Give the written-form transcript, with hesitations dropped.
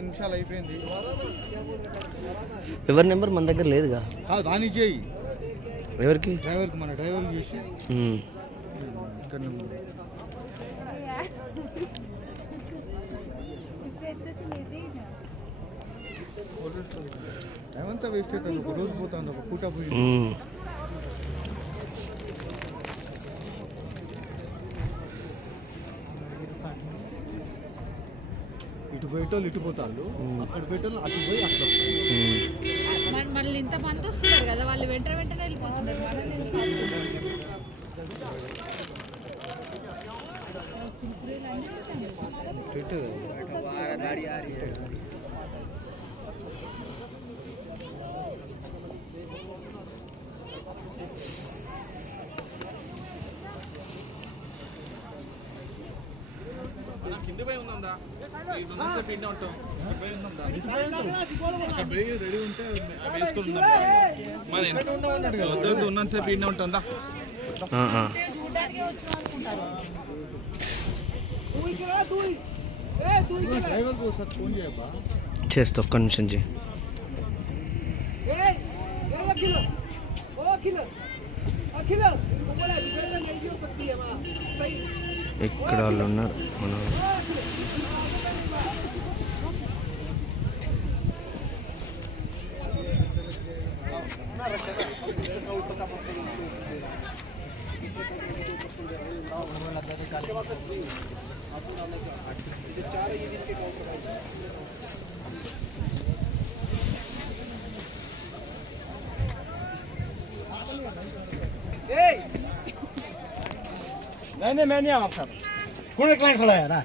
నిమిషాలు అయిపోయింది. ఎవరి నెంబర్ మన దగ్గర లేదుగా. దాని చేయి ఎవరికి? డ్రైవర్కి, మన డ్రైవర్కి చేసి టైం అంతా వేస్ట్ అవుతుంది. ఒక రోజు పోతుంది, ఒక పూట పోయి. ఇటు పోయేటోళ్ళు ఇటు పోతాళ్ళు, అక్కడ పోయేటోళ్ళు అటు పోయి అట్లా వస్తారు. మళ్ళీ ఇంతమంది వస్తున్నారు కదా, వాళ్ళు వెంటనే వెళ్ళిపోతున్నారు. కింద పోయి ఉందా? పిండి ఉంటాం రెడీ ఉంటే వేసుకుని ఉన్నంత సేపు పిండి ఉంటుందా? చేస్తా, ఒక్క నిమిషం చేయి. ఎక్కడ వాళ్ళు ఉన్నారు మన नहीं मैं नहीं आ सकता। कौन क्लाइंट चलाया ना?